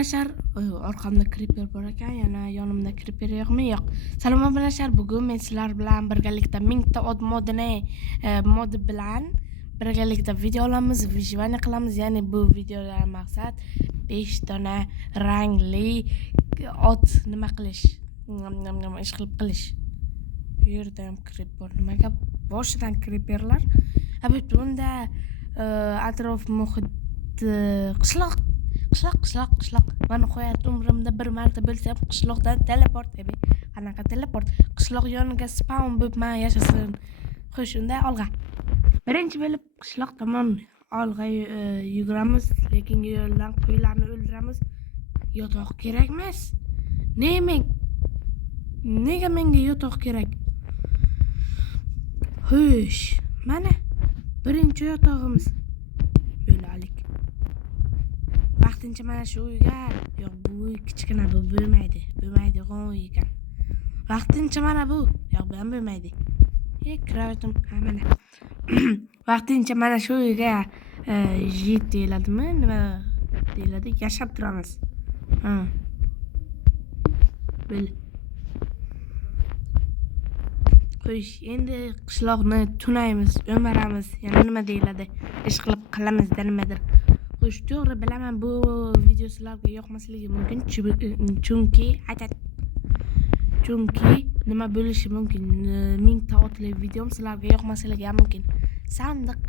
Arkadaşlar orqamda creeper bor ekan, yana yonimda creeper yo'qmi? Yo'q. Salom arkadaşlar, bugun men sizlar bilan birgalikda 1000 ta od mod bilan birgalikda video olamiz, vijvani qilamiz. Ya'ni bu videodan maqsad 5 dona rangli ot nima qilish, ish qilib qilish. Bu yerda ham creeper, nimaga boshidan creeperlar? Bunda atrof muhit qishloq. Mana qo'yat umrimda bir marta bilsam qishloqdan teleport edi. Qanaqa teleport? Qishloq yoniga spawn bo'lib men yashasin. Xo'sh, unda olg'a. Birinchi bo'lib qishloq tomon olg'a yuguramiz, lekin yo'ldan qo'ylarni o'ldiramiz. Yotoq kerak emas. Nega menga yotoq kerak? Xo'sh, mana birinchi yotog'imiz. Bo'laylik. Vaqtincha mana shu uyga, yo'q bu uy kichkina, bu bo'lmaydi uy ekan. Vaqtincha mana bu, yo'q bu ham bo'lmaydi. Kiravetim, mana. Vaqtincha mana shu uyga jit deyiladimi? Nima deyiladi? Yashab turamiz. Böyle. Xo'sh, endi qishloqni tunaymiz, o'maramiz. Yana nima deyiladi? Ish qilib qilamiz, nimadir. Xo'sh, to'g'ri bilaman, bu video sizlarga yoqmasligi mumkin, chunki nima bo'lishi mumkin? 1000 ta otli videom sizlarga yoqmasligi ham mumkin. Sandiq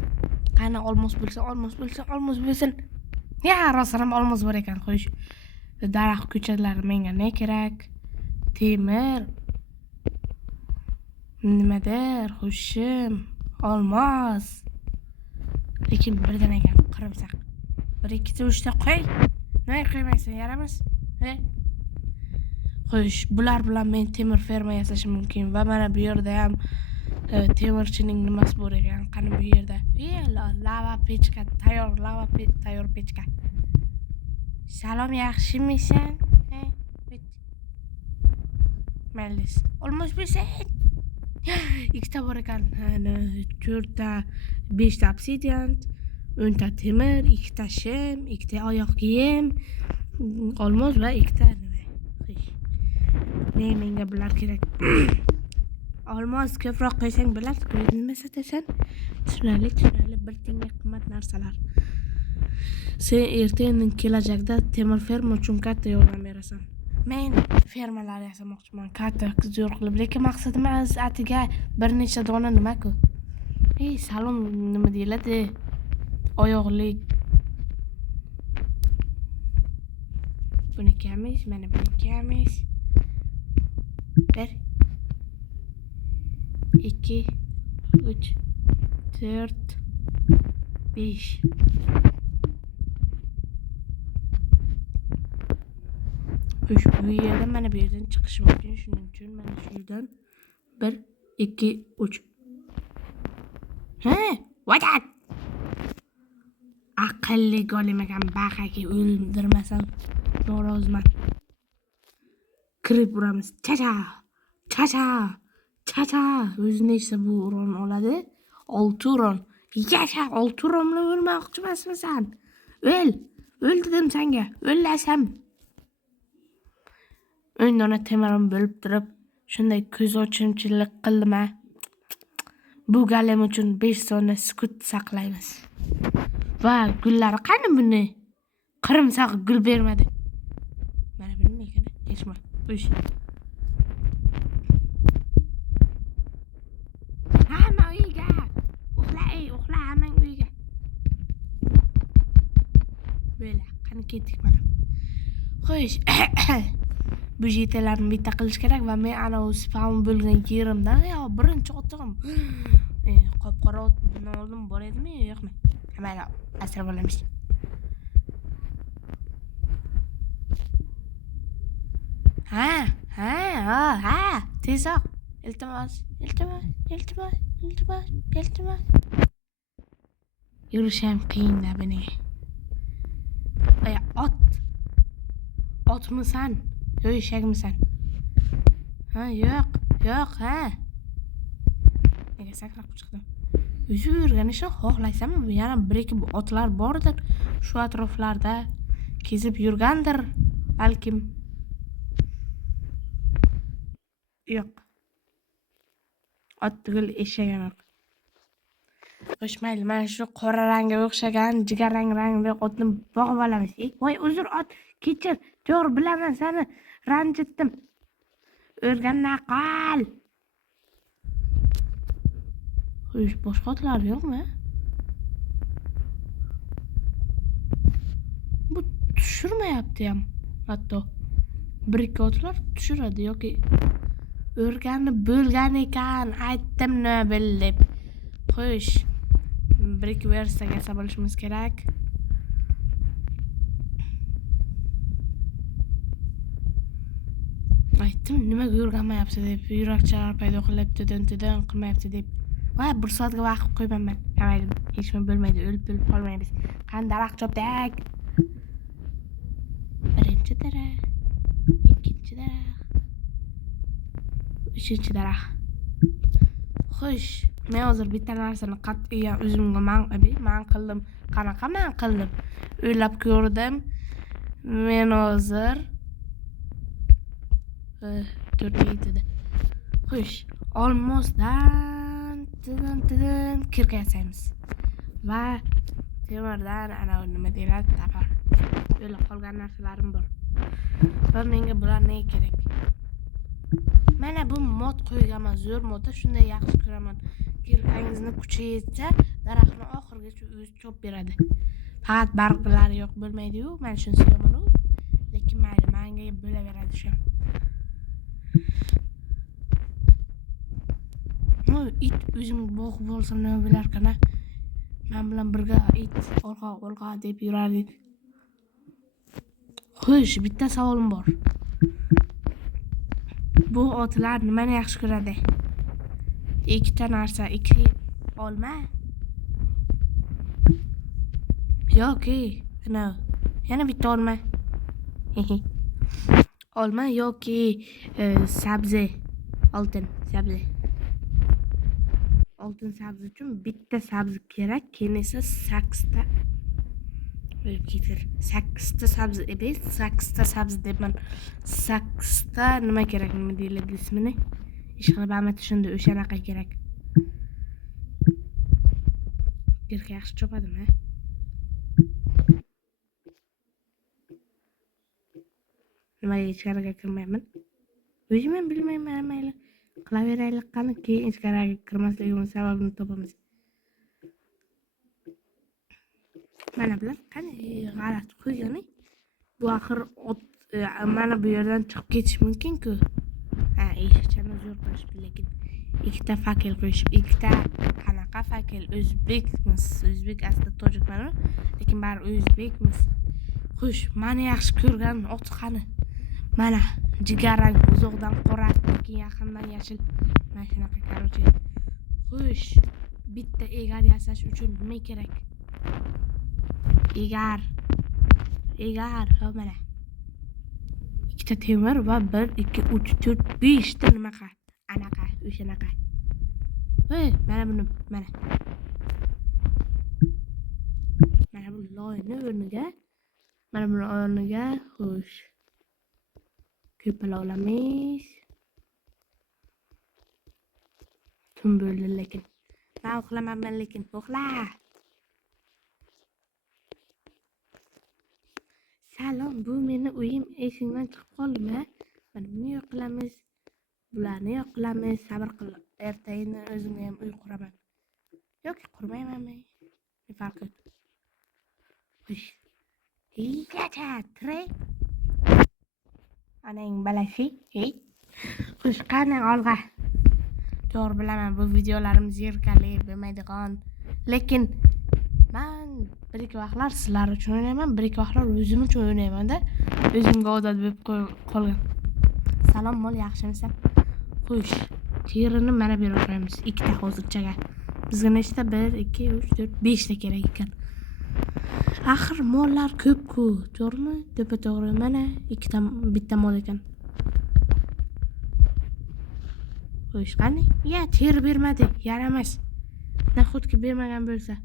qani olmos bo'lsin. Ya, rostdan ham olmos bor ekan. Xo'sh, daraxt ko'chatlari menga ne kerak? Temir. Nimadir, xo'shim, olmos. Lekin birdan ekan, qirimsaq. 1 2 3 ta qo'y. Nima qo'ymaysan, yaramas? Xo'sh, bular bilan men temir ferma yasashim mumkin va mana bu yerda ham temirchining nimasi bor ekan. Qani bu yerda? Lava pechka, tayyor pechka. Salom, yaxshimisan? Maylis. Olmos bo'lsin. 2 ta bor ekan. 4 ta, 5 ta obsidian, 10 ta temir, 2 ta shim, 2 ta oyoq kiyim, olmos va 2 ta nima. Menga bular kerak. Olmos ko'proq qo'ysang bo'ladi, nima sotasan? Tushunarli, bir tenga qimmat narsalar. Sen ertaga kelajakda temir ferma uchun katta yordam berasan. Men fermalar yasamoqchiman, katta zo'r qilib, lekin maqsadim atiga bir necha dona nima-ku? Salom, nima deyiladi? Oyoqlik. Buni kamiz, mana buni kamiz. 1 2 3 4 5. Xo'sh, bu yerdan mana bu yerdan chiqish mumkin, shuning uchun mana shu yerdan 1 2 3. Vadat! Aqlli golimagan baqaki o'ldirmasam noroziman. Kirib uramiz. Cha-cha. O'zini esa bu uron oladi. 6 uron. Yasha, 6 uron bilan o'lmoqchimasmi sen? O'l dedim senga. O'lasam. 10 dona temirim bo'lib turib, shunday ko'z ochimchilik qildim. Bu galim uchun 5 soniya sukut saqlaymiz. Va gullari qani buni? Qirimsaq gul bermadi. Mana bilmayman, hechmi? Xo'sh. Hamma uyga. Uxla, hamma uyga. Bo'la, qani ketdik mana. Xo'sh. Bu jetalarni bitta qilish kerak va men ana u spawn bo'lgan yerimdan birinchi otim. Qop-qora ot bundan oldin bor edimi, yo'qmi? Mana asrab olamiz. Ha, tezroq. Iltimos. Yurishim qiyin-da buni. Otmisan? Yo'q, eshakmisan? Yo'q, Nega sakrab chiqdim? O'zi yurganishni xohlaysanmi? Yana bir ikki otlar bordir, shu atroflarda kezib yurgandir. balkim yo'q. Ot tugul eshak emas. Xo'sh, mayli, mana shu qora rangga o'xshagan jigarrang rangli otni boqib olamiz. Voy, uzr ot, kechir. To'g'ri, bilaman, seni ranjitdim. O'rganmay qol. Xo'sh, boshqa otlar yo'qmi? Bu tushirmayapti ham. Hatto bir-ikki otlar tushiradi yoki o'rganib bo'lgan ekan, aytdim-ni bilib. Xo'sh, bir-ikki versiyaga esa bo'lishimiz kerak. Aytdim, nimaga o'rganmayapti deb, yurakchalar paydo qilyapti, dun qilmayapti deb. Voy, 1 soatga vaqt qo'ymayman. Mayli, hech nima bo'lmaydi, o'lib qolmaymiz. Qani daraxt chopdik. Birinchi daraxt, ikkinchi daraxt, uchinchi daraxt. Xo'sh, men hozir bitta narsani qat'iyan o'zimga man qildim. Qanaqa man qildim? O'ylab ko'rdim. Men hozir 4 Xo'sh, olmosdan kirka yasaymiz. Va temirdan ana nima deyiladi, tapar. O'ylab qolgan narsalarim bor. Va menga bular ne kerak? Mana bu mod qo'yganman, zo'r modda, shunday yaxshi ko'raman. Kirkangizni kuchi yetsa, daraxtni oxirigacha o'zi chop beradi. Faqat barglari yo'q bo'lmaydi-yu, men shuni sevaman-u. Lekin mayli, menga bo'laveradi shu. It o'zim boqib olsam nima bo'larkan-a? Men bilan birga it orqa deb yurardik. Xo'sh, bitta savolim bor. Bu otlar nimani yaxshi ko'radi? Ikkita narsa, 2 olma yoki yana bitta olma. Olma yoki sabzi, oltin sabzi. Oltin sabzi uchun bitta sabzi kerak, keyin esa 8 ta. 8 ta sabzi, 8 ta sabzi debman. 8 ta nima kerak, nima deyiladi ismini? Ishqilib ham tushundim, o'shanaqa kerak. Kirka yaxshi chopadimi? Nimaga ichkariga kirmayman? O'zim ham bilmayman, mayli. Qilaveraylik, qani keyin ichkariga kirmasligimiz sababini topamiz. Mana bilan qani g'alati qo'ygani? Bu axir mana bu yerdan chiqib ketish mumkin-ku. Eshikchani zo'r qo'yishibdi, lekin ikkita fakel qo'yishib, ikkita qanaqa fakel? O'zbekmiz. O'zbek aslida tojikman, lekin bari o'zbekmiz. Xo'sh, meni yaxshi ko'rgan ot qani? Mana jigarrang, uzoqdan qora, lekin yaqindan yashil. Mana shunaqa qarochi. Xo'sh, bitta egar yasash uchun nima kerak? Egar, mana. Ikkita temir va 1, 2, 3, 4, 5 ta nimaqa? Anaqa, o'shanaqa. Mana buni, mana. Mana bu loyni o'rniga, mana buni o'rniga, xo'sh. Ko'pala olamiz. Tun bo'ldi lekin. Men uxlamaman lekin, uxla. Salom, bu meni uyim esingdan chiqib qoldimi? Mana buni yo'q qilamiz. Bularni yo'q qilamiz. Sabr qil. Ertayin o'zimga ham uy quraman. Yoki qurmayman men. Ne farqi? Xo'sh. Higacha tre. Anang balashi. Xo'sh, qani olg'a. To'g'ri bilaman, bu videolarim zerkali bo'lmaydigan. Lekin men bir-ikki vaqtlar sizlar uchun o'ynayman, bir-ikki vaqtlar o'zim uchun o'ynayman-da. O'zimga odat bo'lib qolgan. Salom, mol yaxshimisan? Xo'sh, terini mana bu yerga qo'yamiz. 2 ta hozirchaga. Bizga nechta? 1, 2, 3, 4, 5 ta kerak ekan. Axir mollar ko'p-ku, to'g'rimi? To'g'ri, mana 2 ta, bitta mol ekan. Xo'sh, qani? Teri bermadi, yaramas. Nahotki bermagan bo'lsa.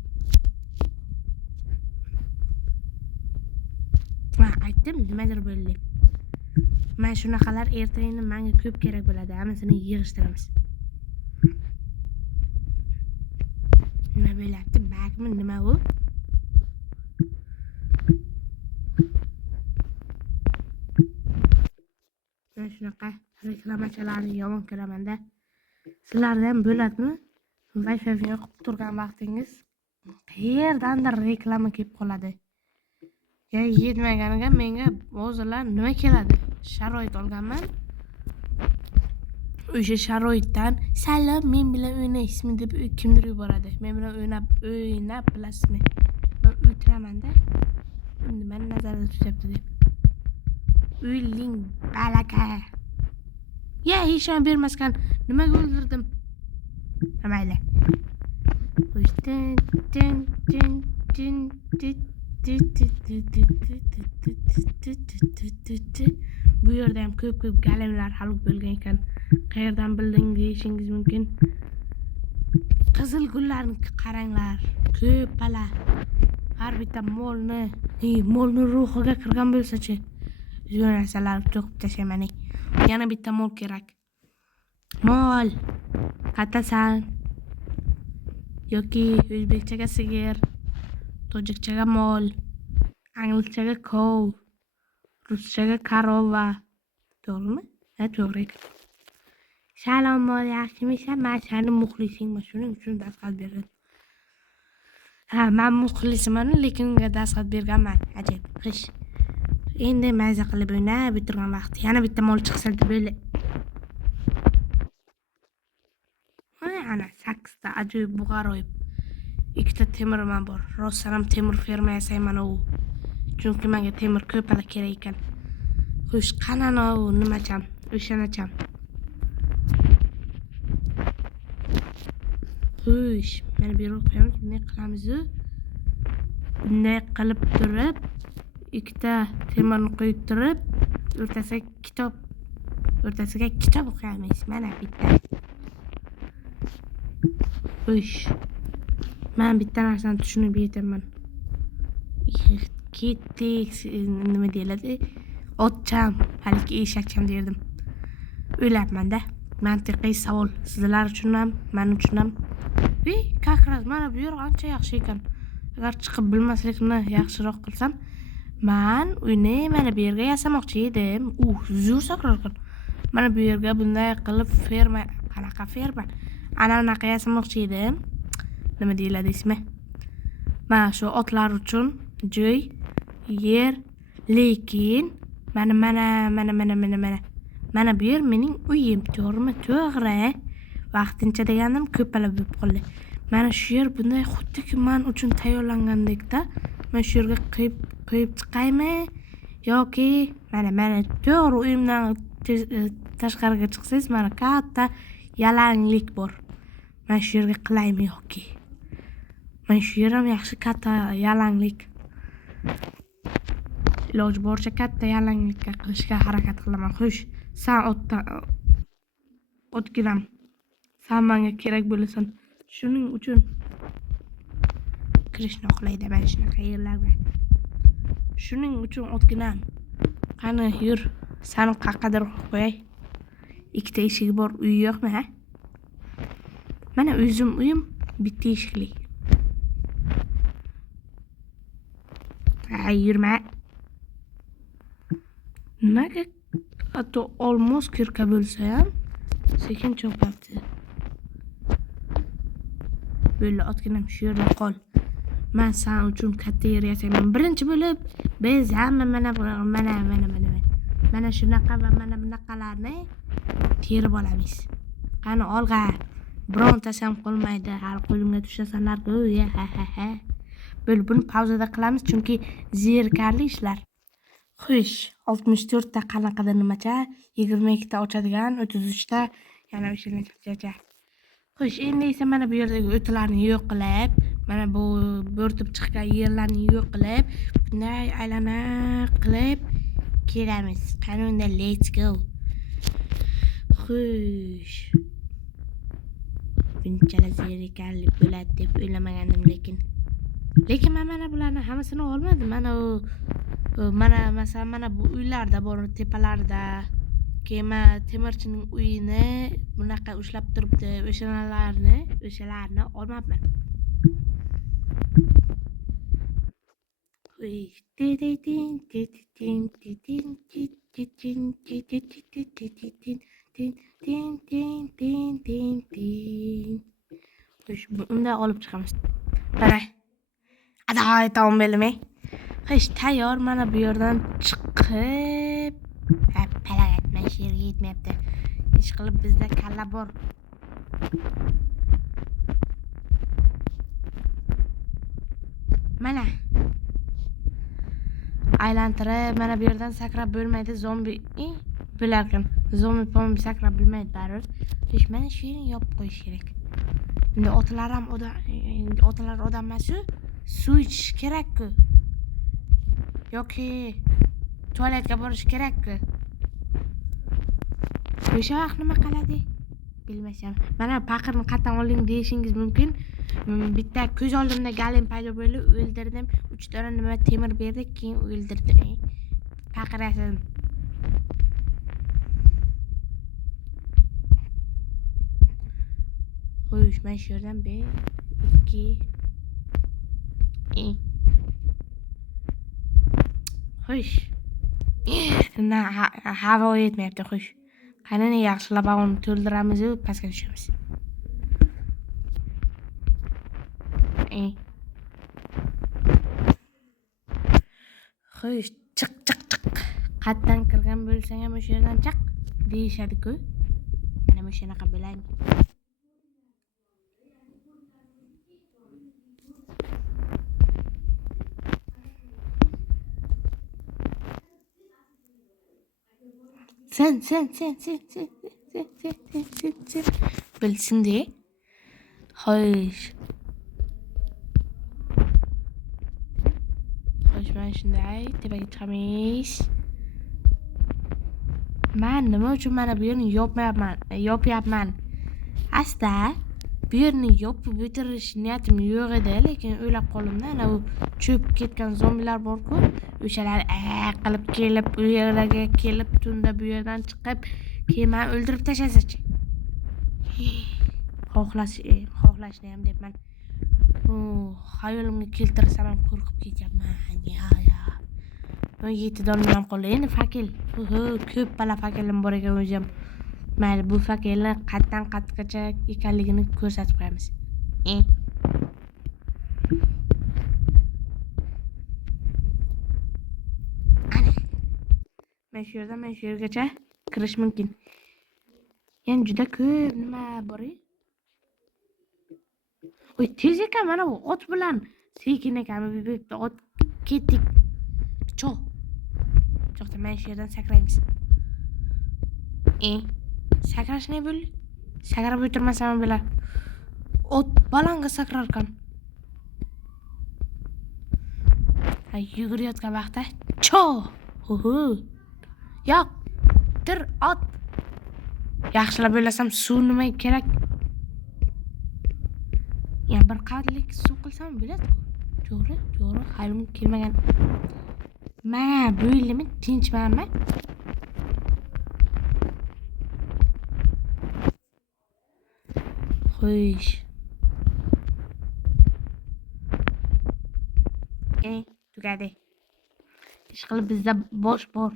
Aytdim, nimadir bo'ldi. Mana shunaqalar ertaga menga ko'p kerak bo'ladi. Hammasini yig'ishtiramiz. Nima bo'lyapti? Bagmi nima u? Mana shunaqa reklamachilarni yomon ko'raman-da. Sizlarda ham bo'ladimi? Wi-Fi yoqib turgan vaqtingiz qayerdandir reklama kelib qoladi. Yetmaganiga menga hozirlar nima keladi? Sharoit olganman. O'sha sharoitdan "Salom, men bilan o'ynaysizmi?" deb kimdir yuboradi. Men bilan o'ynab bilasizmi? Men o'tiraman-da. Nima nazarda tutyapti deb. O'yling balaka. Hech ham bermaskan. Nimaga o'ldirdim? Mayli. Bu yerda ham ko'p golemlar halok bo'lgan ekan. Qayerdan bilding deyishingiz mumkin. Qizil gullarni qaranglar. Ko'palar. Har bitta molni ruhiga kirgan bo'lsa-chi. Shu narsalar to'qib tashlayman. Yana bitta mol kerak. Mol. Qatasan. Yoki o'zbekchaga sigir, tojikchaga mol, anglizchaga cow, ruschaga korova. To'g'rimi? Ha, to'g'ri. Salom mol, yaxshimisan? Men seni muxlisingman, shuning uchun dastxat berdim. Ha, men muxlisman, lekin unga dastxat berganman. Ajab, qish. Endi maza qilib o'ynab bitirgan vaqt. Yana bitta mol chiqsa bo'li. Ana 8 ta ajoyib bug'aroyib. 2 ta temirim bor. Rostdan ham temir ferma yasayman u. Chunki menga temir ko'pala kerak ekan. Xo'sh, qanani u nimacham? O'shanacham. Xo'sh, mana bu yerga qo'yamiz. Bunday qilamiz. Bunday qilib turib, 2 ta temirni qo'yib turib, o'rtasiga kitob qo'yamiz. Mana bitta. Xo'sh. Men bitta narsani tushunib yetaman. Ketdik, nima deyiladi? Otcham, balki eshakcham derdim. O'ylabman-da. Mantiqiy savol. Sizlar uchun ham, men uchun ham. Как раз mana bu yer ancha yaxshi ekan. Agar chiqib bilmaslikni yaxshiroq qilsam, men uyni mana bu yerga yasamoqchi edim. Zo'r sakrarkan. Mana bu yerga bunday qilib ferma, qanaqa ferma? Ana unaqa yasamoqchi edim. Nima deyiladi ismi? Mana shu otlar uchun joy, yer, lekin mana bu yer mening uyim, to'g'rimi? To'g'ri. Vaqtincha deganim ko'palab bo'lib qoldi. Mana shu yer bunday xuddiki men uchun tayyorlangandek-da. Men shu yerga qo'yib chiqaymi yoki mana to'g'ri uyimdan tashqariga chiqsangiz mana katta yalanglik bor. Men shu yerga qilaymi yoki? Men shu yer ham yaxshi katta yalanglik. Iloji boricha katta yalanglikka qilishga harakat qilaman. Xo'sh, sen otginam. Sen menga kerak bo'lasan. Shuning uchun kirishni xohlaydi mana shunaqa yerlarga. Shuning uchun otginam. Qani yur, seni qaqadir qo'yay. 2 ta eshigi bor, uy yo'qmi, ha? Mana o'zim uyim bitta eshikli. Yurma. Nimaga hatto olmos kirka bo'lsa ham sekin chopyapti. Bo'ldi, otginam shu yerda qol. Men sen uchun katta yer yasayman. Birinchi bo'lib biz hamma mana shunaqa va mana bunaqalarni terib olamiz. Qani olg'a. Birontasi ham qolmaydi. Har qo'limga tushasanlar-ku. Ha. Bo'ldi, buni pauzada qilamiz chunki zerikarli ishlar. Xo'sh, 64 ta qanaqadir nimacha, 22 ta ochadigan, 33 ta yana o'shalarcha. Xo'sh, endi esa mana bu yerdagi o'tlarni yo'q qilib, mana bu bo'rtib chiqqan yerlarni yo'q qilib, bunday aylana qilib kelamiz. Qani unda let's go. Xo'sh. Bunchalar zerikarli bo'ladi deb o'ylamagandim, lekin men mana bularni hammasini olmadim. Mana u Masalan mana bu uylarda bor, tepalarda. Keyin temirchining uyini bunaqa ushlab turibdi. O'shalarni olmabman. Undan olib chiqamiz. Mana. Adoy taom belmi? Qish tayyor, mana bu yerdan chiqib, palak aytmay yerga yetmayapti. Ish qilib bizda kalla bor. Mana. Aylantirib, mana bu yerdan sakrab bo'lmaydi, zombi bo'larkan. Zombi sakrab bo'lmaydi baribir. Ish mana shu yerni yopib qo'yish kerak. Endi otalar odam emas-ku, suv ichish kerak-ku. Yoki tualetga borish kerak-ku. O'sha vaqt nima qiladi? Bilmasam. Mana paqirni qayerdan oling deyishingiz mumkin. Bitta ko'z oldimda galin paydo bo'ldi, o'ldirdim. 3 dona nima temir berdi, keyin o'ldirdim. Paqir yasadim. Qo'yish mana shu yerdan 1 2 Xo'sh. Havo yetmayapti, xo'sh. Qanday yaxshilab uni to'ldiramiz va pastga tushamiz. Xo'sh, chiq. Qayerdan kirgan bo'lsang ham o'sha yerdan chiq deyishadi-ku. Mana bu shunaqa bo'ladi. Sen. Bilsin de. Xo'sh. Mana shunday tepaga chiqamiz. Men nima uchun mana bu yerni yopyapman? Asta bu yerni yopib bitirish niyatim yo'q edi, lekin o'ylab qoldim-da, ana bu cho'kib ketgan zombilar bor-ku, o'shalar qilib kelib, u yerlarga kelib, tunda bu yerdan chiqib, keyin meni o'ldirib tashlasa-chi. Xohlashni ham debman. Hayolimga keltirsam ham qo'rqib ketyapman. Men 7 donam qoldi. Endi fakil. Ko'p bala fakilim bor ekan o'zim. Mayli, bu fakilni qayerdan qayergacha ekanligini ko'rsatib qo'yamiz. Ana. Men shu yergacha kirish mumkin. Yana juda ko'p nima bor. Oy, tez ekan mana bu ot bilan sekin ekan. Bitta ot ketdik. Cho'qda men shu yerdan sakraymiz. Sakrash ne bo'ldi? Sakrab o'tirmasam bilan ot balonga sakrar ekan. Yugurayotgan vaqtda yo'q, tir ot. Yaxshilab o'ylasam suv nima kerak? Ya bir qavatlik suv qilsam bo'ladi-ku. To'g'ri, halim kelmagan. Mana bo'ylimi tinchmanmi? Xo'sh. Tugadi. Ish qilib bizda bosh bor.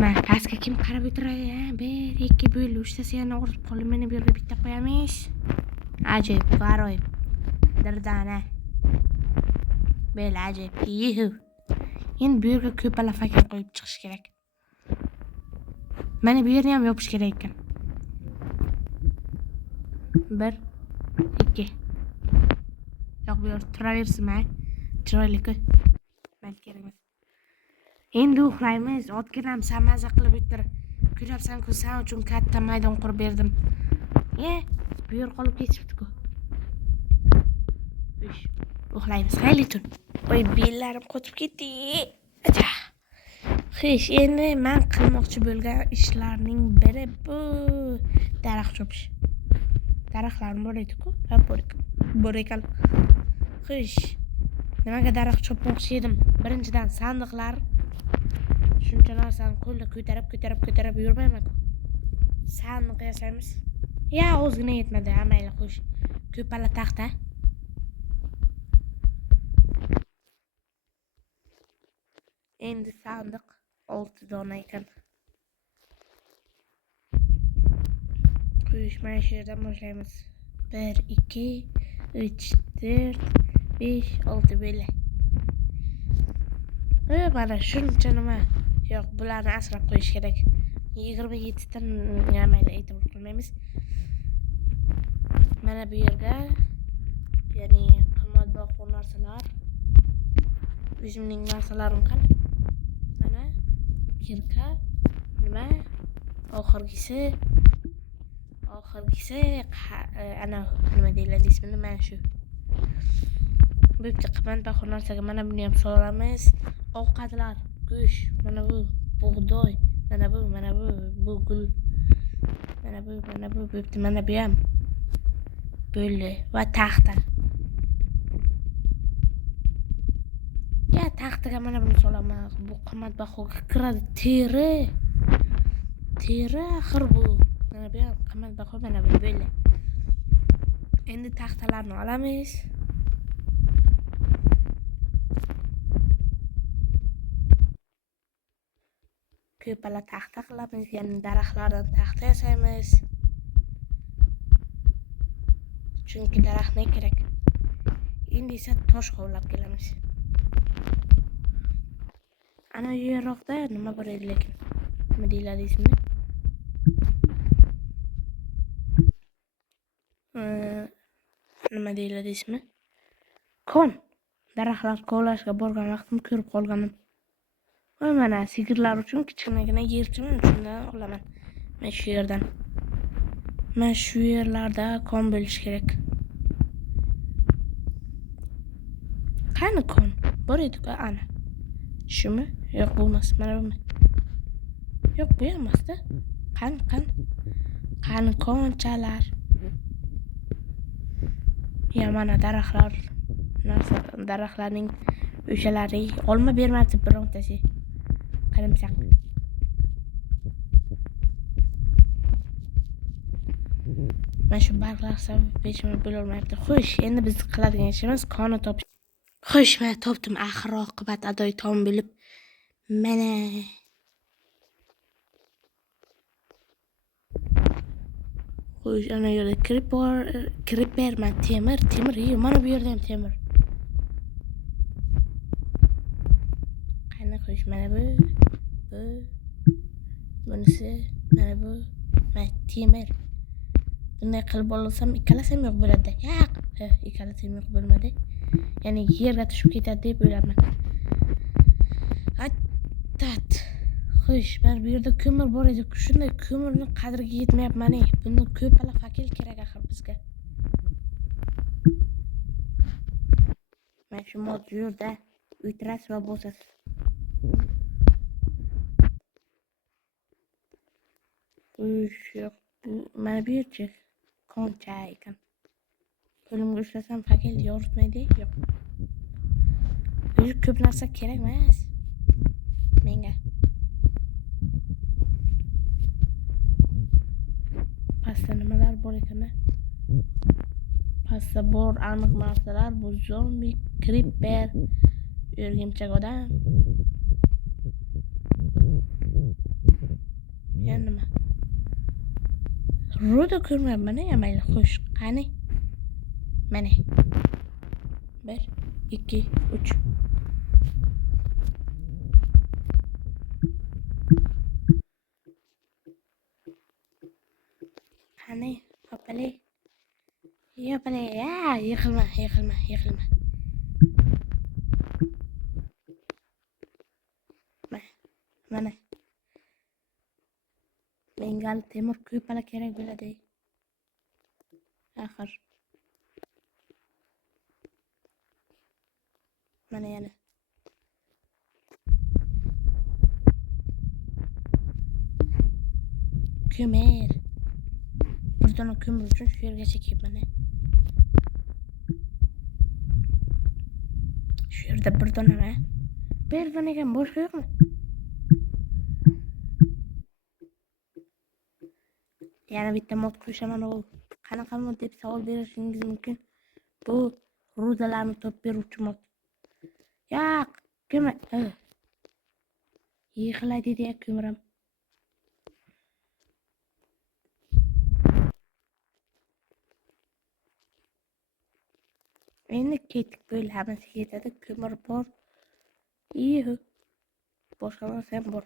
Mana pastga kim qarab o'tiradi? 1 2 bo'l, 3tasi yana o'rib qoldi. Meni bu yerga bitta qo'yamiz. Ajoyib, g'aroyib. Dirdana. Bel ajoyib. Endi bu yerga ko'pala fakir qo'yib chiqish kerak. Mana bu yerni ham yopish kerak ekan. 1 2. Yo'q, bu yer turaversin, chiroyli-ku. Men kerak emas. Endi uxlaymiz. Otganam samaza qilib o'tir. Ko'ryapsan-ku, sen uchun katta maydon qurib berdim. Bu yer qolib ketibdi-ku. Uxlaymiz. Xayli tun. Oy, bellarim qotib ketdi. Xish, endi men qilmoqchi bo'lgan ishlarning biri bu daraxt chopish. Daraxtlarni bo'laydi-ku, bor ekan. Xish, nimaga daraxt chopmoqchi edim? Birinchidan sandiqlar. Shuncha narsani qo'lda ko'tarib yurmayman-ku. Sandiq yasaymiz. Ya, o'zgina yetmadi, mayli qo'sh. Ko'pala taxta. Endi sandiq 6 dona ekan. Qo'yish mana shu yerdan boshlaymiz. 1 2 3 4 5 6 böyle. Mana shuncha nima. Yo'q, bularni asrab qo'yish kerak. 27 ta mayli e'tibor qilmaymiz. Mana bu yerga, ya'ni qimmatbaho narsalar, o'zimning narsalarim qani? Mana kirka, nima? Oxirgisi ana nima deyiladi ismini, mana shu. Bu bitta qimmatbaho narsaga mana buni ham solamiz. Ovqatlar, go'sht, mana bu bug'doy, mana bu gul, mana bu bitta, mana bu ham bo'ldi va taxta. Ya, taxtaga mana buni solaman. Bu qimmatbahoga kiradi. Teri axir bu. Mana bu ham qimmatbaho, mana bu bo'ldi. Endi taxtalarni olamiz. Ko'pala taxta qilamiz, ya'ni daraxtlardan taxta yasaymiz. Chunki daraxtga kerak. Endi esa tosh qovlab kelamiz. Ana yerroqda nima bor edi lekin. Nima deyiladi ismini? Nima deyiladi ismi? Kon. Daraxtlar kovlashga borgan vaqtim ko'rib qolganman. Va mana sigirlar uchun kichkinagina yerchiman, shundan olaman. Mana shu yerdan. Mana shu yerlarda kon bo'lish kerak. Qani kon? Bor edi-ku, ana. Shumi? Yo'q, bo'lmas. Mana bumi? Yo'q, bu emas-da. Qani konchalar. Ya, mana daraxtlarning o'shalari olma bermadi birontasi. Qarimsaq. Mana shu barglar sabab hechim bo'lolmayapti. Xo'sh, endi biz qiladigan ishimiz qonni topish. Xo'sh, men topdim, axir oqibat adoy tom bo'lib. Mana xo'sh, ana yerda creeper, men temir, mana bu yerda ham temir. Qani xo'sh, mana bu bunisi, mana bu temir. Bunday qilib olsam, ikkalasam yo'q bo'ladi. Yo'q, ikkalasam yo'q bo'lmadi. Ya'ni yerga tushib ketadi deb o'yladim. Attat. Xo'sh, mana bu yerda ko'mir bor edi. Shunday ko'mirni qadriga yetmayapman. Buni ko'pala fakil kerak axir bizga. Mana shu mod yerda o'tirasiz va bosasiz. Xo'sh, mana bu yerchi koncha ekan. Qo'limga ushlasam fakil yoritmaydi. Yo'q. O'zi ko'p narsa kerak emas menga. Pastda nimalar bor ekan? Pastda bor aniq narsalar, bu zombi, creeper, o'rgimchak odam. Yana nima? Ro'da ko'rmayapman, mayli, xo'sh, qani? Mana. 1 2 3. Qani, hopali. Yopali, ya, yiqilma. Mana. Menga temir ko'pala kerak bo'ladi. Axir. Mana yana. ko'mir. Bir dona ko'mir uchun shu yergacha kelibman. Shu yerda bir donami? Bir dona ekan, boshqa yo'qmi? Yana bitta mod qo'shaman, u qanaqa mod deb savol berishingiz mumkin. Bu rudalarni topib beruvchi mod. Yo'q, ko'mir. Yig'ilay dedi-ya, ko'miram. Endi ketdik, böyle hammasi ketadi, ko'mir bor. Yuhu. Boshqa narsa ham bor.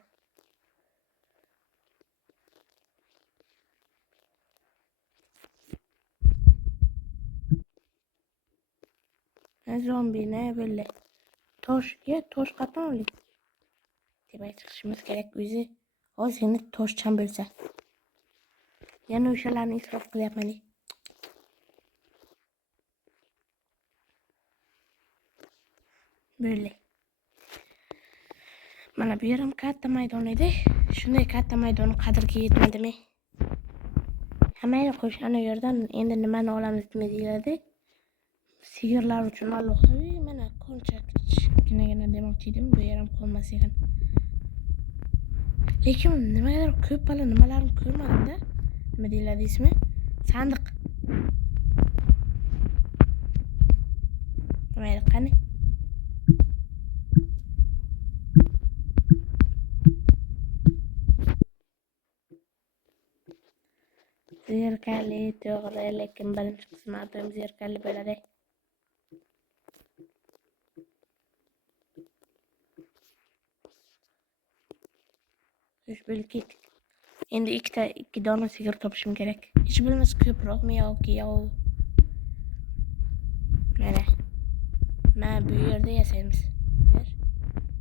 Zombi ne böyle? Tosh qatdan oling. Demak, chiqishimiz kerak o'zi. Ozgina toshchan bo'lsa. Yana o'shalarni isrof qilyapman. Böyle. Mana bu yerim katta maydon edi. Shunday katta maydonning qadriga yetmadimi? Hammaga qo'sh, ana yerdan endi nimani olamiz deyiladi. Sigirlar uchun alohida mana qancha kichkinagina demoqchi edim, bu yer ham qolmas ekan. Lekin nimagadir ko'p bala nimalarni ko'rmadim-da. Nima deyiladi ismi? Sandiq. Mayli, qani. Zerkali to'g'ri, lekin birinchi qismati ham zerkali bo'ladi. Böyle ketdik. Endi ikki dona sigir topishim kerak. Hech bo'lmasa ko'proqmi yoki mana. Mana bu yerda yasaymiz.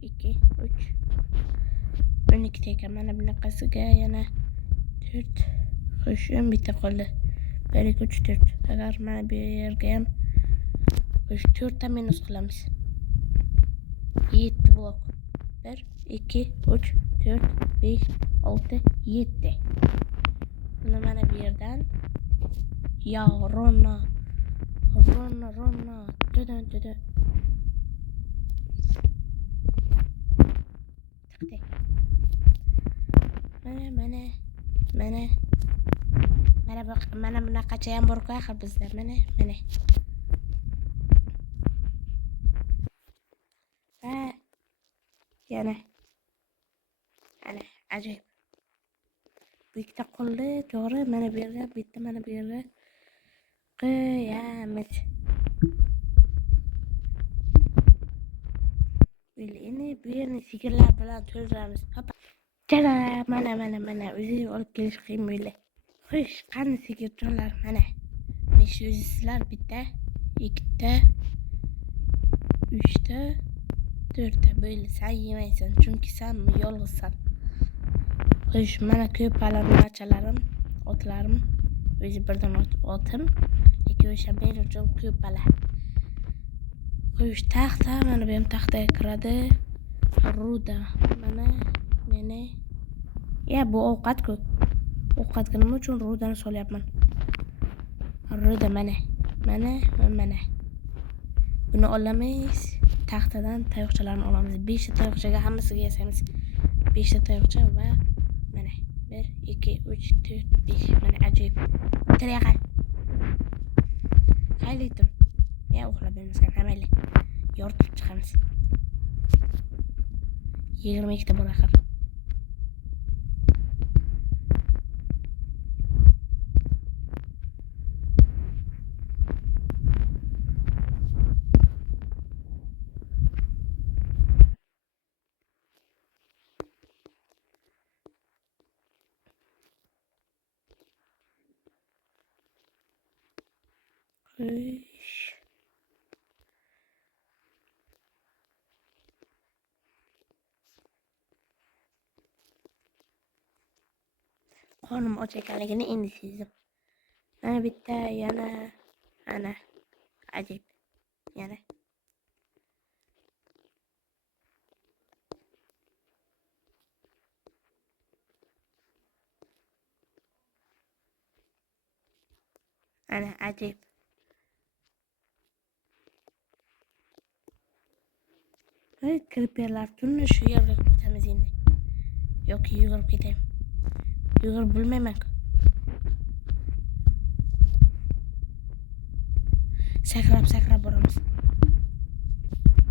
1 2 3 12 ekan. Mana bunaqasiga yana 4 qo'shim bitta qoldi. 1 2 3 4. Agar mana bu yerga ham 4 ta minus qilamiz. 7 blok. 1 2 3 4 5 6 7. Buni mana bu yerdan yo ronna tudun chiqdi. Mana bunaqacha ham bor-ku axir bizda. Mana. Yana. Ana, ajoyib. Bitta qoldi, to'g'ri, mana bu yerga, bitta mana bu yerga qo'yamiz. Endi bu yerni sigirlar bilan to'ldiramiz. Hopa. Jala, mana o'zi olib kelish qiyin bo'ldi. Xo'sh, qani sigirjonlar, mana. Sizlar bitta, ikkita, 3 ta, 4 ta böyle sen yemaysan çünkü sen yolg'izsan. Xo'sh, mana ko'p parchalarim, otlarim, o'zi birdan otim, lekin o'sha men uchun ko'p bala. Xo'sh, taxta, mana bu ham taxtaga kiradi. Ruda, mana meni. Ya bu ovqat-ku. Ovqatga nima uchun rudani solyapman? Ruda mana. Buni olamiz. Taxtadan tayoqchalarni olamiz. 5 ta tayoqchaga hammasiga yasaymiz. 5 ta tayoqcha va mana 1 2 3 4 5. Mana ajoyib. Tiriyaqa. Qaylidim. Ya uxlab bo'lmaskan hammaylar. Yoritib chiqamiz. 22 ta bor axir. Qornim och ekanligini endi sezdim. Mana bitta yana ana ajoyib. Yana Ana ajoyib. Kriperlar tunni shu yerga ketamiz endi. Yoki yugurib ketaymi? Yugurib bilmayman. Sakrab boramiz.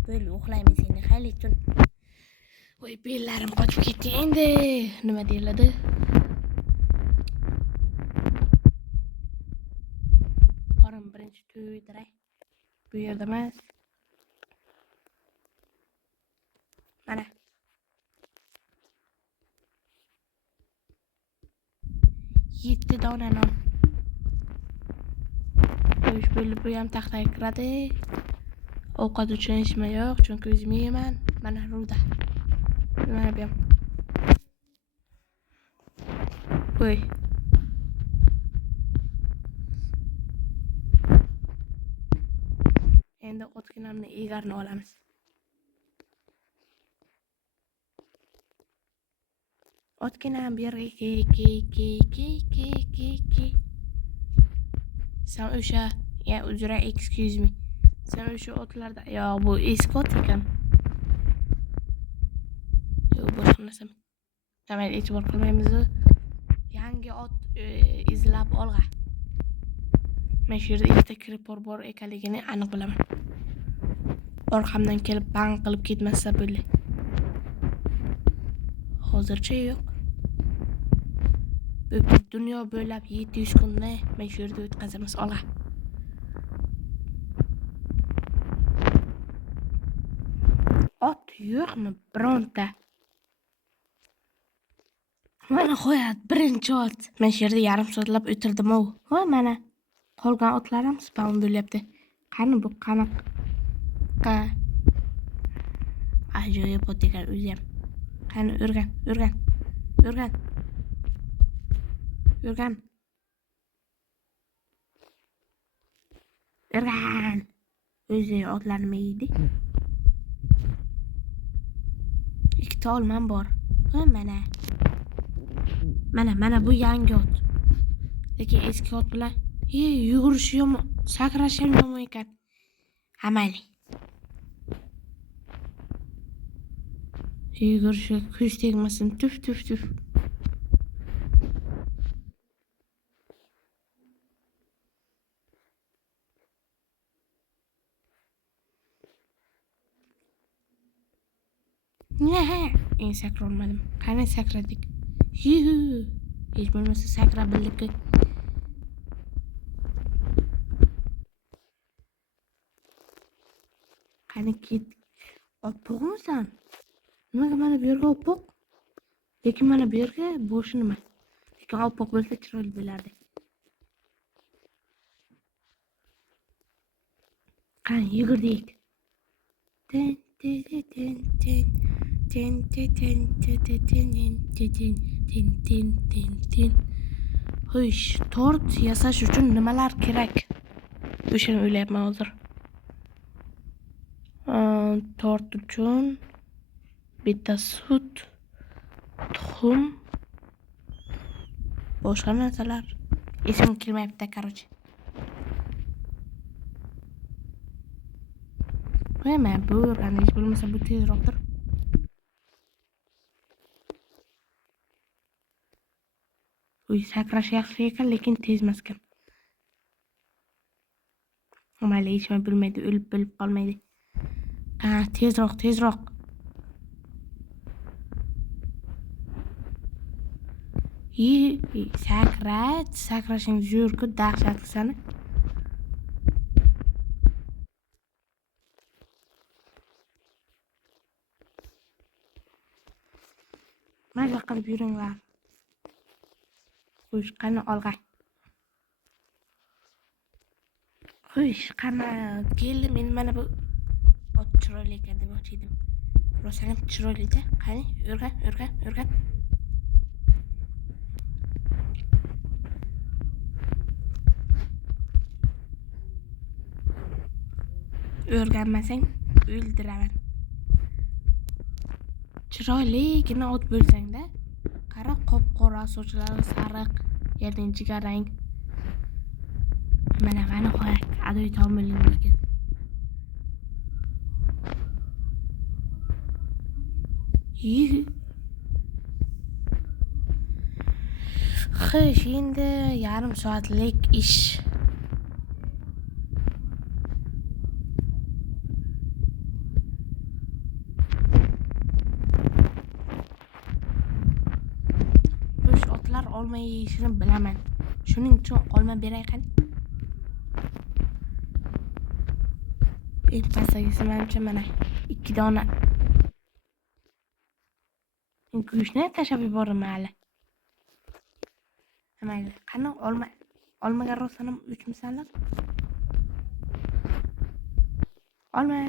Böyle uxlaymiz endi, xayli tun. Voy, bellarim qochib ketdi endi. Nima deyiladi? Qorim birinchi to'ydiray. Bu yerda emas. Mana. 7 dona non. Qo'yish bo'lib bu ham taxtaga kiradi. Ovqat uchun ishim yo'q, chunki o'zim yeyman. Mana ruda. Mana bu ham. Qo'y. Endi otginamni egarni olamiz. Otginam bu yerga ke. Sen o'sha, uzra, excuse me. Sen o'sha otlarda, bu eski ot ekan. Boshqa narsa. Tamam, e'tibor qilmaymiz. Yangi ot izlab olg'a. Men shu yerda ikkita kripor bor ekanligini aniq bilaman. Orqamdan kelib bang qilib ketmasa bo'ldi. Hozircha yo'q. Dunyo bo'ylab 700 kunni men shu yerda o'tkazamiz olg'a. Ot yo'qmi bironta? Mana qo'yadi birinchi ot. Men shu yerda yarim soatlab o'tirdim-ku. Voy, mana qolgan otlar ham spawn bo'lyapti. Qani bu qanaqa ajoyib ot ekan o'zi ham. Qani o'rgan. O'zi otlarni yeydi. Ikkita olmam bor. Mana bu yangi ot. Lekin eski ot bilan yugurish yomon, sakrash ham yomon ekan. Amali. Yugurishga ko'z tegmasin. Tuf. En sakrolmadim. Qani sakradik? Hech bo'lmasa sakra bildik. Qani ket. Oppoqmisan? Nimaga mana bu yerga oppoq? Lekin mana bu yerga bo'shi nima? Lekin oppoq bo'lsa chiroyli bo'lardi. Qani yugurdik. Xo'sh, tort yasash uchun nimalar kerak? O'shani o'ylayapman hozir. Tort uchun bitta sut, tuxum, boshqa narsalar esimga kelmayapti, короче. Mana bu organizm bo'lmasa bu tezroqdir. Sakrash yaxshi ekan, lekin tezmas ekan. Mayli, hech nima bilmaydi, o'lib qolmaydi. Tezroq. Sakrashing zo'r-ku, dahshatli sani. Mazza qilib yuringlar. Xo'sh, qani olg'a. Xo'sh, qani keldim. Men mana bu ot chiroyli ekan deb ochdim. Rosa ham chiroyli-da. Qani, o'rgan. O'rganmasang o'ldiraman. Chiroyligina ot bo'lsang-da. Qara, qop-qora sochlari sariq, yerning jigarrang. Mana qo'yak. Adoy tomilgan ekan. Xo'sh, endi yarim soatlik ish. Xo'sh, otlar olma yeyishini bilaman. Shuning uchun olma beray qani. Eng pastdagisi menimcha mana 2 dona. Go'shtni tashlab yuboraman hali. Mayli, qani olmaga rosanam 3 misallar. Olma.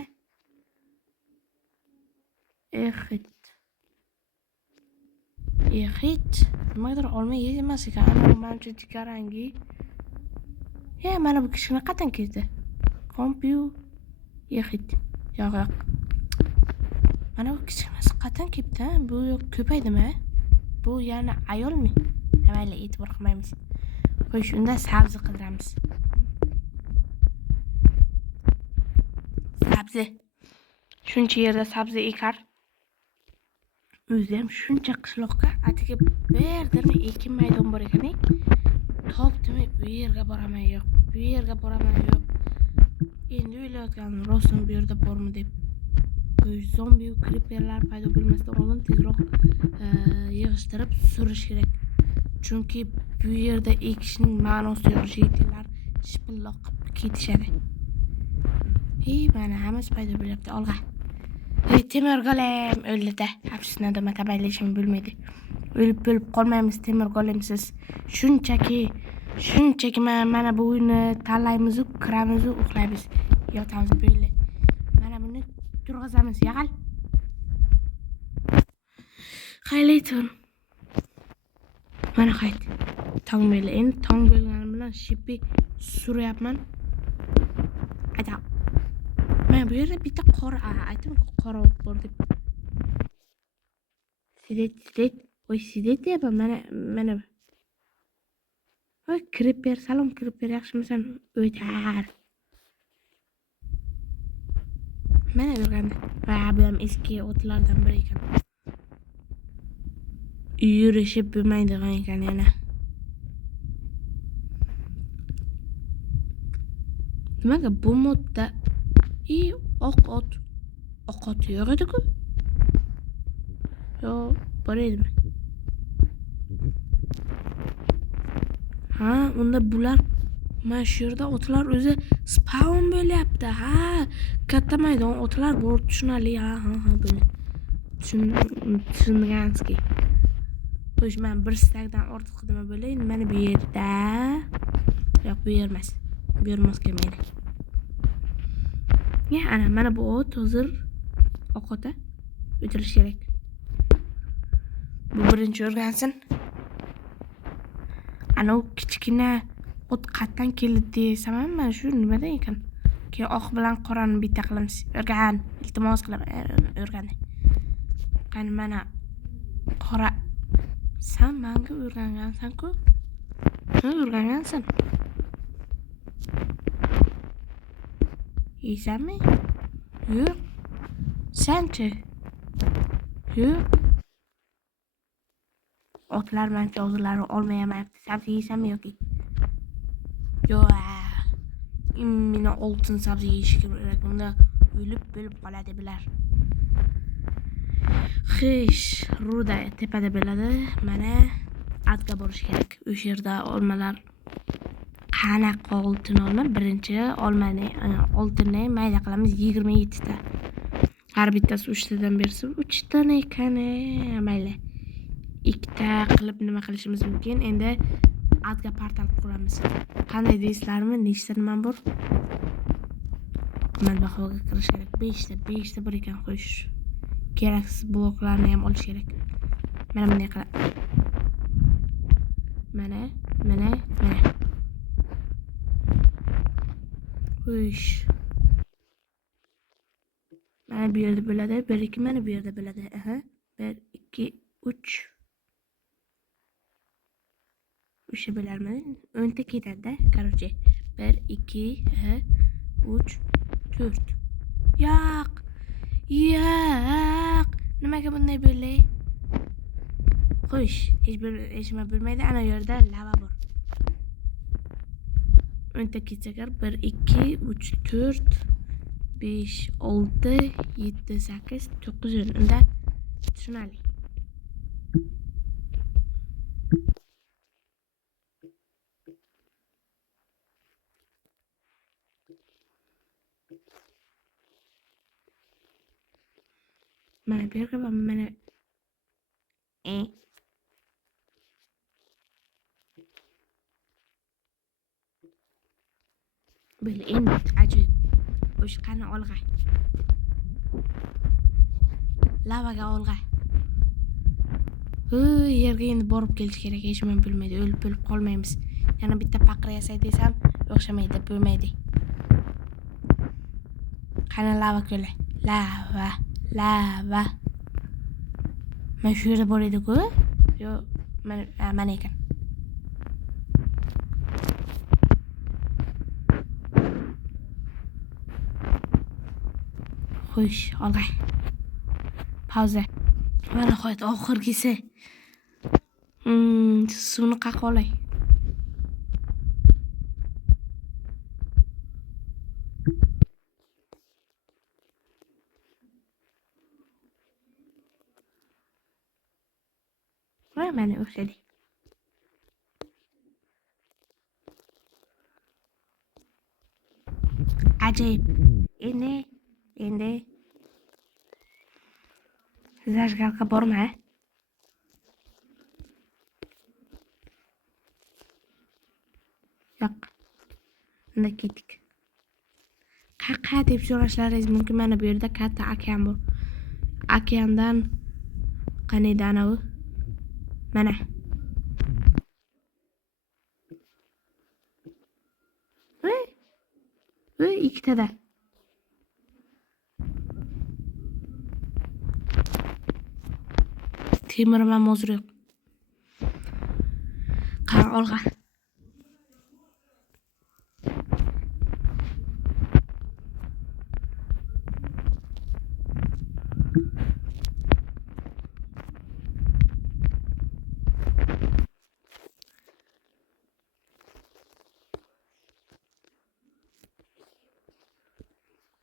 Hech. Nimadir olma yemas ekan. Ana menimcha jigarangi. Mana bu kichkina qatan ketdi. Kompyu. Yo'q. Mana bu kichkinasi qatan ketdi. Bu ko'paydimi? Bu yana ayolmi? Mayli, e'tibor qilmaymiz. Xo'sh, unda sabzi qidiramiz. Sabzi. Shuncha yerda sabzi ekar. O'zi ham shuncha qishloqqa atigi berdirmi ekin maydon bor ekan. Topdimi, bu yerga boraman yo'q. Endi o'ylayotganim rostdan bu yerda bormi deb. Zombi creeperlar paydo bo'lmasdan oldin tezroq yig'ishtirib surish kerak. Chunki bu yerda ekishning ma'nosi yo'q. Yigitlar shipilloq qilib ketishadi. Mana hammasi paydo bo'lyapti. Olg'a. Temir golem o'ldi-da. Afsusdan tabaylashim bo'lmaydi. O'lib qolmaymiz temir golemsiz. Shunchaki mana bu uyni tanlaymiz, kiramiz, uxlaymiz, yotamiz bo'ldi. Mana buni turg'azamiz, yaqal. Qaylayton. Mana qayt. Tong bo'ldi. Endi tong bo'lgani bilan shipi suryapman. Ayta. Men bu yerda bitta qora, aytdim qora ot bor deb. Sidet. Voy sidet deb mana. Voy creeper, salom creeper, yaxshimisan? O'tar. Mana yurgandi. Va bu ham eski otlardan biri ekan. Yurishib bo'lmaydigan ekan yana. Nimaga bu modda oq ot yo'q edi-ku? Yo, bor edimi? Unda bular mana shu yerda otlar o'zi spawn bo'lyapti. Katta maydon otlar bor, tushunali. Buni. Tushunganskiy. Xo'sh, men bir stakdan ortiq qildim bo'lay. Mana bu yerda. Yo'q, bu yer emas. Bu yer mos kelmaydi. Ana mana bu ot hozir oqota o'tirish kerak. Bu birinchi o'rgansin. Ana u kichkina ot qatdan keldi desam, mana shu nimada ekan? Keyin oq bilan qorani bitta qilamiz. O'rgan, iltimos qilib o'rgandi. Qani mana qora. Sen menga o'rgangansan-ku? O'rgangansan. Yeysanmi? Yo'q. Senchi? Yo'q. Otlar menga o'zlari olmayapti. Sabzi yeysanmi yoki? Yo'q. Meni oltin sabzi yeyish kerak. Unda o'lib qoladi bular. Xo'sh, ruda tepada bo'ladi. Mana atga borish kerak. O'sha yerda olmalar qanaqa oltin olma? Birinchi oltinni mayda qilamiz 27 ta. Har bittasi 3 tadan bersa 3 ta ekan. Mayli. 2 ta qilib nima qilishimiz mumkin? Endi atga portal quramiz. Qanday deysizlarmi? Nechta nima bor? Qimmatbahoga kirish kerak. 5 ta bor ekan, xo'sh. Keraksiz bloklarni ham olish kerak. Mana bunday qilib. Mana. Xo'sh. Mana bu yerda bo'ladi. 1-2 mana bu yerda bo'ladi. 1 2 3. O'sha bo'larmi? 10 ta ketadi-da. Короче, 1, 2, 3, 4. Yo'q. Yo'q. Nimaga bunday bo'ldi? Xo'sh, hech nima bo'lmaydi. Ana yerda lava bor. O'nta ketsagar 1, 2, 3, 4, 5, 6, 7, 8, 9 yo'l. Unda tushunali. Mana bu yerga mana böyle endi ajoyib. O'sha qani olg'a. Lavaga olg'a. Yerga endi borib kelish kerak. Hech nima bo'lmaydi. O'lib qolmaymiz. Yana bitta paqir yasay desam, o'xshamaydi, bo'lmaydi. Qani lava ko'li. Lava. Mana shu yerda bor edi-ku. Yo, mana ekan. Xo'sh, olg'a. Pauza. Va nihoyat oxirgisi. Suvni qaqib olay. Va mana o'xshadi. Ajoyib. Endi zajgalka borma. Yo'q. Unda ketdik. Qaqa deb so'rashlaringiz mumkin. Mana bu yerda katta okean bor. Okeandan qaniydi anavi? Mana. Ikkitada. Temir va mozor yo'q. Qara olg'a.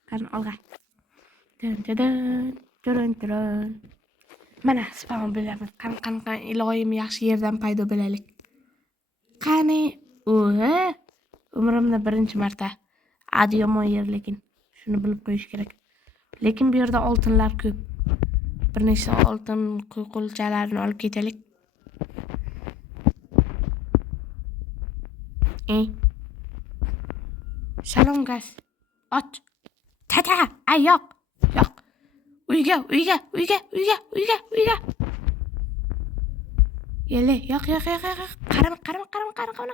Qani olg'a. Turun. Mana spawn bo'lamiz. Qani iloyim yaxshi yerdan paydo bo'laylik. Qani umrimda birinchi marta. Adi yomon yer lekin shuni bilib qo'yish kerak. Lekin bu yerda oltinlar ko'p. Bir nechta oltin qo'lqulchalarni olib ketaylik. Salom gaz. Ot. Tata, ay yo'q. Uyga. Yele, yo'q. Qarama.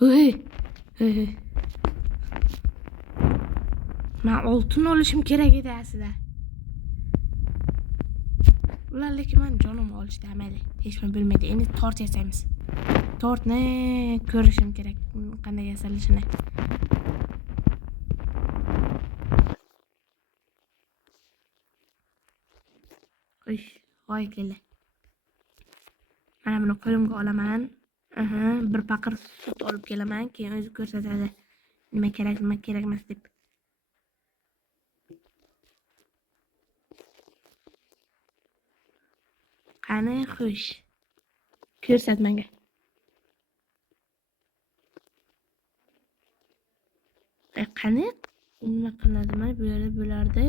Voy. Men oltin olishim kerak edi aslida. Ular lekin men jonim olishdi amali. Hech nima bilmaydi. Endi tort yasaymiz. Tortni ko'rishim kerak. Qanday yasalishini. Voy keldi. Mana buni qo'limga olaman. Bir paqir sut olib kelaman, keyin o'zi ko'rsatadi. Nima kerak emas deb. Qani xush. Ko'rsat menga. Qani? Nima qiladimi? Bu yerda bo'lardi.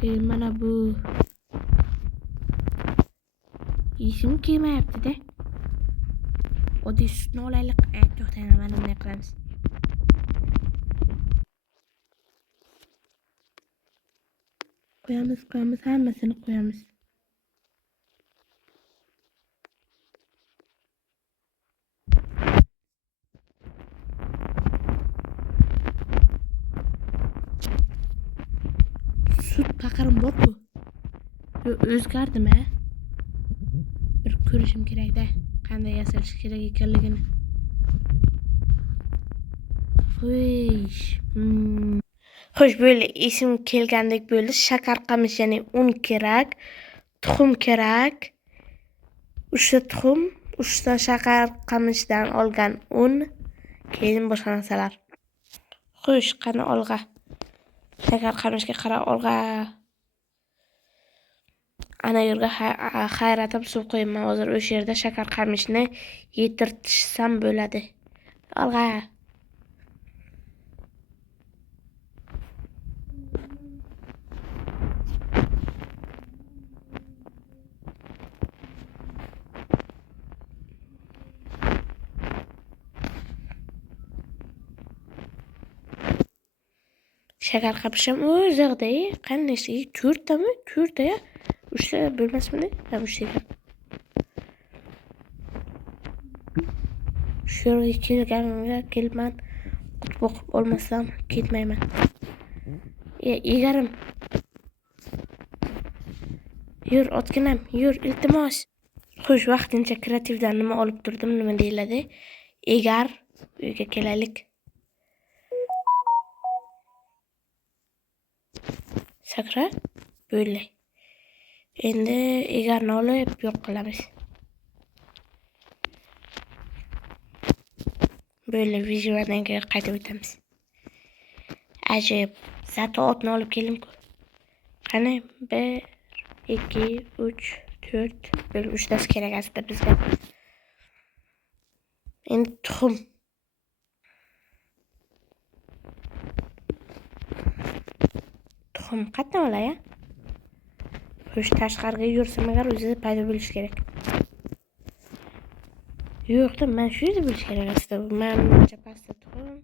Keyin mana bu ishim kelmayapti-da. Oddiy sutni olaylik. To'xtang, mana bunday qilamiz. Qo'yamiz, hammasini qo'yamiz. Sut paqirim bor-ku. O'zgardimi? Bir ko'rishim kerak-da, qanday yasalish kerak ekanligini. Xo'sh, böyle esim kelgandek bo'ldi. Shakar qamish, ya'ni un kerak, tuxum kerak. 3 ta tuxum, 3 ta shakar qamishdan olgan un, keyin boshqa narsalar. Xo'sh, qani olg'a. Shakar qamishga qarab olg'a. Ana yerga hayratim suv qo'yaman. Hozir o'sha yerda shakar qamishni yetirtishsam bo'ladi. Olg'a. Shakar qamishim o'zig'da, qanday 4 tami? 4 ta ya? 3 ta bo'lmasmidi? Ha, 3 ta. Shu yerga kelganimga kelman. Boqib olmasam ketmayman. Egarim. Yur, otginam, yur, iltimos. Xo'sh, vaqtincha kreativdan nima olib turdim, nima deyiladi? Egar, uyga kelaylik. Sakra, böyle. Endi egarni olib yo'q qilamiz. Böyle vizualdan qaytib o'tamiz. Ajib, zato otni olib kelim-ku. Qani, 1, 2, 3, 4, böyle 3 tasi kerak aslida bizga. Endi tuxum. Tuxum qayerdan olay, ya? Xo'sh, tashqariga yursam agar o'zida paydo bo'lish kerak. Yo'qda, men shu yerda bo'lish kerak aslida. Menimcha pastda tuxum,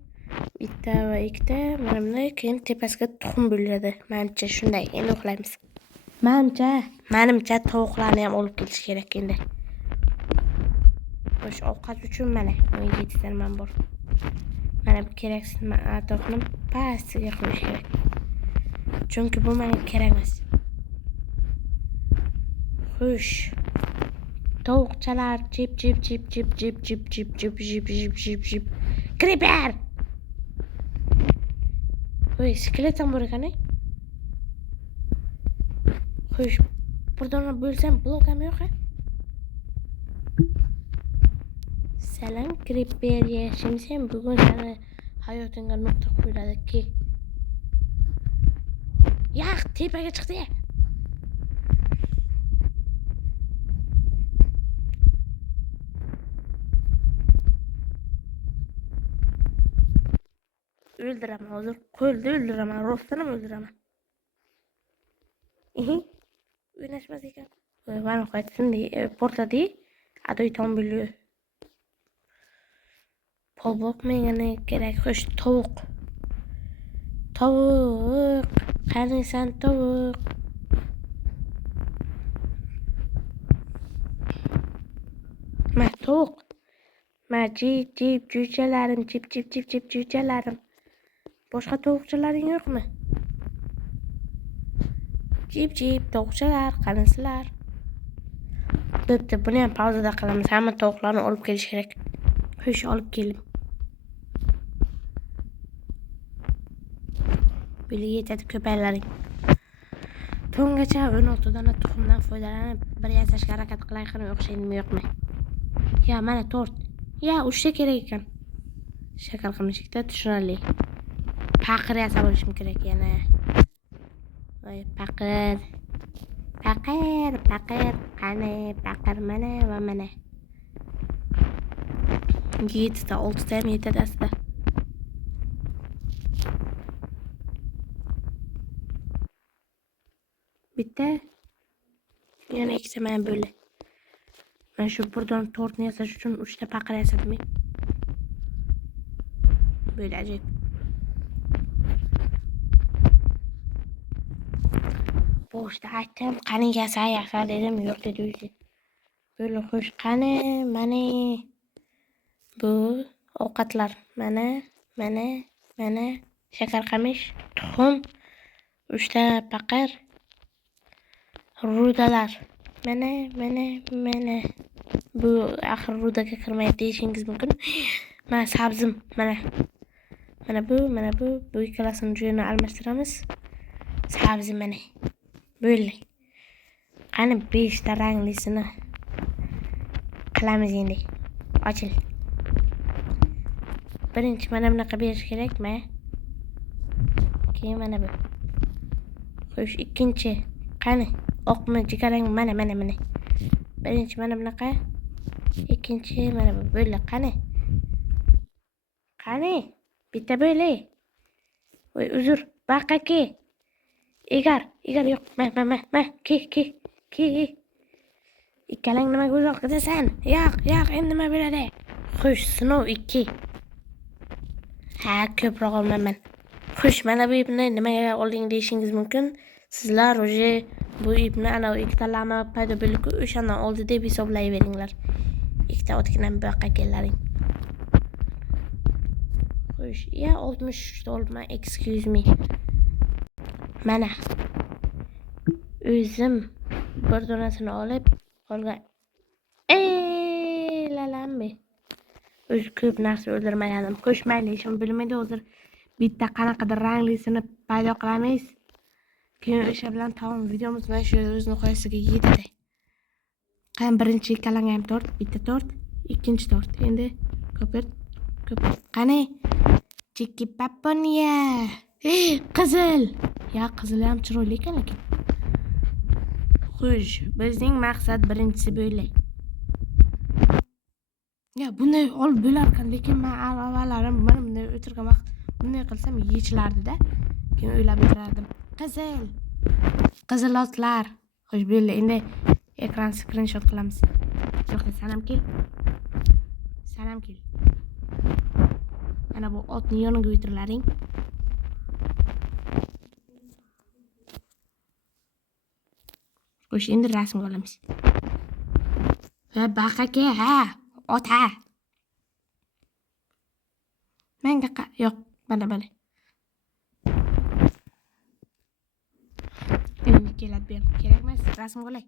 bitta va ikkita, mana keyin tepasiga tuxum bo'ladi. Menimcha shunday. Endi uxlaymiz. Menimcha tovuqlarni ham olib kelish kerak endi. Xo'sh, ovqat uchun mana 17 ta nima bor. Mana bu keraksiz atrofni pastiga qo'yish kerak. Chunki bu menga kerak emas. Xo'sh. Tovuqchalar chip. Creeper. Voy, skelet ham bor ekan. Xo'sh, buradan bo'lsam blok ham yo'q. Salam Creeper, yashimsan. Bugun seni hayotingga nuqta qo'yiladi-ki. Yaq, tepaga chiqdi. Öldüremem hozir. Qo'lda o'ldiraman, rostdan ham o'ldiraman. O'ynashmas ekan. Voy, mana qaytsin portladi. Adoy tombilli. Polbok menga kerak. Xo'sh, tovuq. Qani sen tovuq? Ma tovuq. Ma jip jo'jalarim, jip jo'jalarim. Boshqa tovuqchalaring yo'qmi? Jip tovuqchalar, qanisizlar. Bo'pti, buni ham pauzada qilamiz. Hamma tovuqlarni olib kelish kerak. Xo'sh, olib kelim. Böyle yetadi ko'paylaring. To'ngacha 16 dona tuxumdan foydalanib, bir yasashga harakat qilayqani o'xshaydimi yo'qmi? Ya, mana tort. Ya, 3 ta kerak ekan. Shakar qamishlikda tushunarli. Paqir yasab olishim kerak yana. Voy, paqir. Qani, paqir mana va mana. 7 ta, 6 ta ham yetadi aslida. Bitta. Yana 2 ta mana böyle. Ben şu buradan tortni yasash uchun 3 ta paqir yasadim. Böyle acayip. Boşta aytdim, qani yasa dedim, yo'q dedi o'zi. Böyle xo'sh, qani, mana bu ovqatlar. Mana shakar qamish, tuxum, 3 ta paqir, rudalar. Mana. Bu axir rudaga kirmaydi deyishingiz mumkin. Mana sabzim, mana. Mana bu ikkalasini joyini almashtiramiz. Sabzi mana. Böyle. Qani 5 ta ranglisini qilamiz endi. Ochil. Birinchi mana bunaqa berish kerakmi? Keyin mana bu. Xo'sh, ikkinchi. Qani, oqmi, jigarrang mana. Birinchi mana bunaqa. Ikkinchi mana bu böyle. Qani? Bitta böyle. Voy, uzr. Baqaki. Egar yo'q. Ma. Ki. Ikkalang nimaga uzoq qidasan? Yo'q, endi nima bo'ladi? Xo'sh, sinov 2. Ha, ko'proq olmayman. Xo'sh, mana bu ipni nimaga olding deyishingiz mumkin. Sizlar o'zi bu ipni ana ikkita lama paydo bo'ldi-ku, o'shandan oldi deb hisoblayveringlar. Ikkita otkidan bu yoqqa kelaring. Xo'sh, 60 olma, excuse me. Mana. O'zim bir donasini olib qolgan. Lalambi. O'zi ko'p narsa o'ldirmaganim. Xo'sh, mayli, ishim bilmaydi hozir. Bitta qanaqadir ranglisini paydo qilamiz. Keyin o'sha bilan tamom videomizni shu o'zining qo'yasiga yetadi. Qani birinchi ikkalanga ham tort, bitta tort, ikkinchi tort. Endi ko'pir. Qani? Chiki paponya. Qizil. Ya, qizil ham chiroyli ekan lekin. Xo'sh, bizning maqsad birinchisi bo'lay. Ya, bunday olib bo'lar ekan, lekin men avvallarim mana bunday o'tirgan vaqt bunday qilsam yechilardi-da. Keyin o'ylab o'tirardim. Qizilotlar. Xo'sh, bo'ldi. Endi ekran screenshot qilamiz. Yo'q, sanam kel. Mana bu otni yoniga o'tirlaring. Xo'sh, endi rasmga olamiz. Ha, baqaka, ha. Ot, ha. Menga yo'q, mana. Endi keladi, kerak emas, rasmga olay.